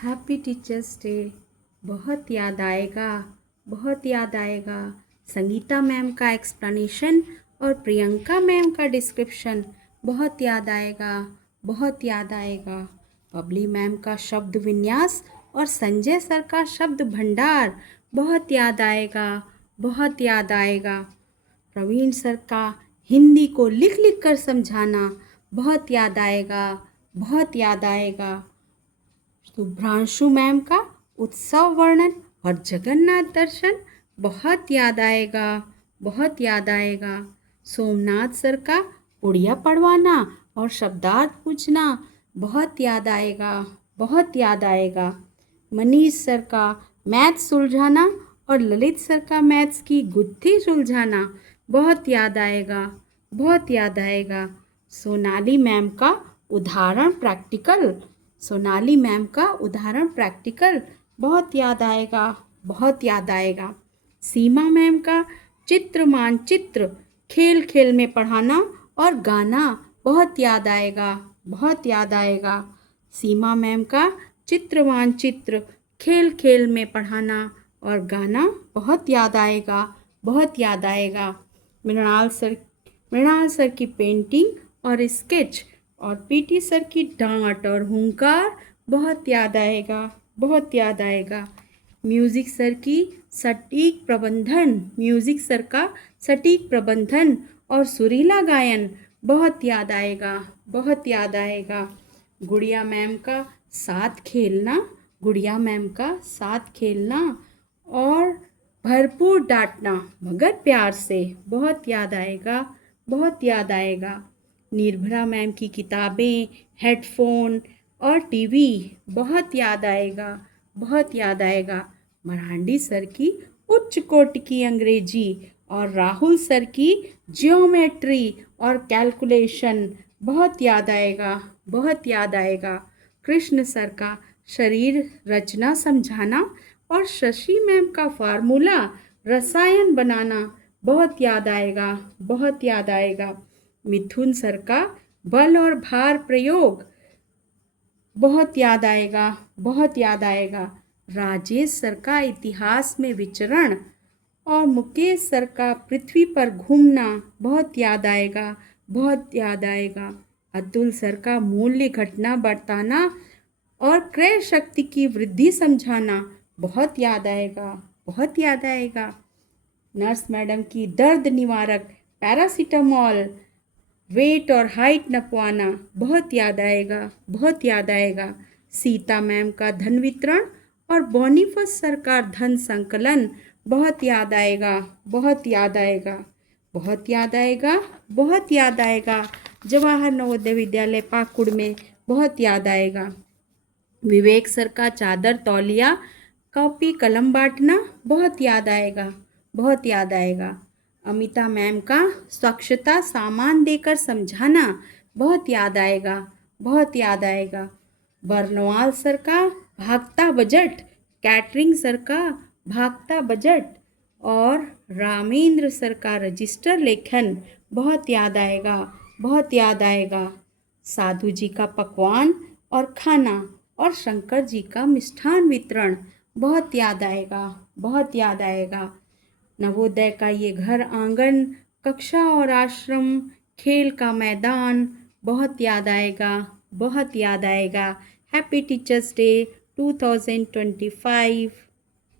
Happy teachers day. बहुत याद आएगा, बहुत याद आएगा। संगीता मैम का एक्सप्लेनेशन और प्रियंका मैम का डिस्क्रिप्शन बहुत याद आएगा, बहुत याद आएगा। बबली मैम का शब्द विन्यास और संजय सर का शब्द भंडार बहुत याद आएगा, बहुत याद आएगा। प्रवीण सर का हिंदी को लिख लिख कर समझाना बहुत याद आएगा, बहुत याद आएगा। शुभ्रांशु मैम का उत्सव वर्णन और जगन्नाथ दर्शन बहुत याद आएगा, बहुत याद आएगा। सोमनाथ सर का उड़िया पढ़वाना और शब्दार्थ पूछना बहुत याद आएगा, बहुत याद आएगा। मनीष सर का मैथ सुलझाना और ललित सर का मैथ्स की गुत्थी सुलझाना बहुत याद आएगा, बहुत याद आएगा। सोनाली मैम का उदाहरण प्रैक्टिकल, सोनाली मैम का उदाहरण प्रैक्टिकल बहुत याद आएगा, बहुत याद आएगा। सीमा मैम का चित्र मानचित्र खेल खेल में पढ़ाना और गाना बहुत याद आएगा, बहुत याद आएगा। सीमा मैम का चित्र मानचित्र खेल खेल में पढ़ाना और गाना बहुत याद आएगा, बहुत याद आएगा। मृणाल सर की पेंटिंग और स्केच और पीटी सर की डांट और हुंकार बहुत याद आएगा, बहुत याद आएगा। म्यूज़िक सर की सटीक प्रबंधन, म्यूज़िक सर का सटीक प्रबंधन और सुरीला गायन बहुत याद आएगा, बहुत याद आएगा। गुड़िया मैम का साथ खेलना, गुड़िया मैम का साथ खेलना और भरपूर डांटना मगर प्यार से बहुत याद आएगा, बहुत याद आएगा। निर्भरा मैम की किताबें, हेडफोन और टीवी बहुत याद आएगा, बहुत याद आएगा। मरांडी सर की उच्च कोटि की अंग्रेजी और राहुल सर की ज्योमेट्री और कैलकुलेशन बहुत याद आएगा, बहुत याद आएगा। कृष्ण सर का शरीर रचना समझाना और शशि मैम का फार्मूला रसायन बनाना बहुत याद आएगा, बहुत याद आएगा। मिथुन सर का बल और भार प्रयोग बहुत याद आएगा, बहुत याद आएगा। राजेश सर का इतिहास में विचरण और मुकेश सर का पृथ्वी पर घूमना बहुत याद आएगा, बहुत याद आएगा। अतुल सर का मूल्य घटना बताना और क्रय शक्ति की वृद्धि समझाना बहुत याद आएगा, बहुत याद आएगा। नर्स मैडम की दर्द निवारक पैरासीटामॉल वेट और हाइट नपवाना बहुत याद आएगा, बहुत याद आएगा। सीता मैम का धन वितरण और बोनीफस सर का धन संकलन बहुत याद आएगा, बहुत याद आएगा, बहुत याद आएगा, बहुत याद आएगा। जवाहर नवोदय विद्यालय पाकुड़ में बहुत याद आएगा। विवेक सर का चादर तौलिया कॉपी कलम बांटना बहुत याद आएगा, बहुत याद आएगा। अमिता मैम का स्वच्छता सामान देकर समझाना बहुत याद आएगा, बहुत याद आएगा। बर्नवाल सर का भागता बजट, कैटरिंग सर का भागता बजट और रामेंद्र सर का रजिस्टर लेखन बहुत याद आएगा, बहुत याद आएगा। साधु जी का पकवान और खाना और शंकर जी का मिष्ठान वितरण बहुत याद आएगा, बहुत याद आएगा। नवोदय का ये घर आंगन, कक्षा और आश्रम, खेल का मैदान बहुत याद आएगा, बहुत याद आएगा। Happy teachers day 2025।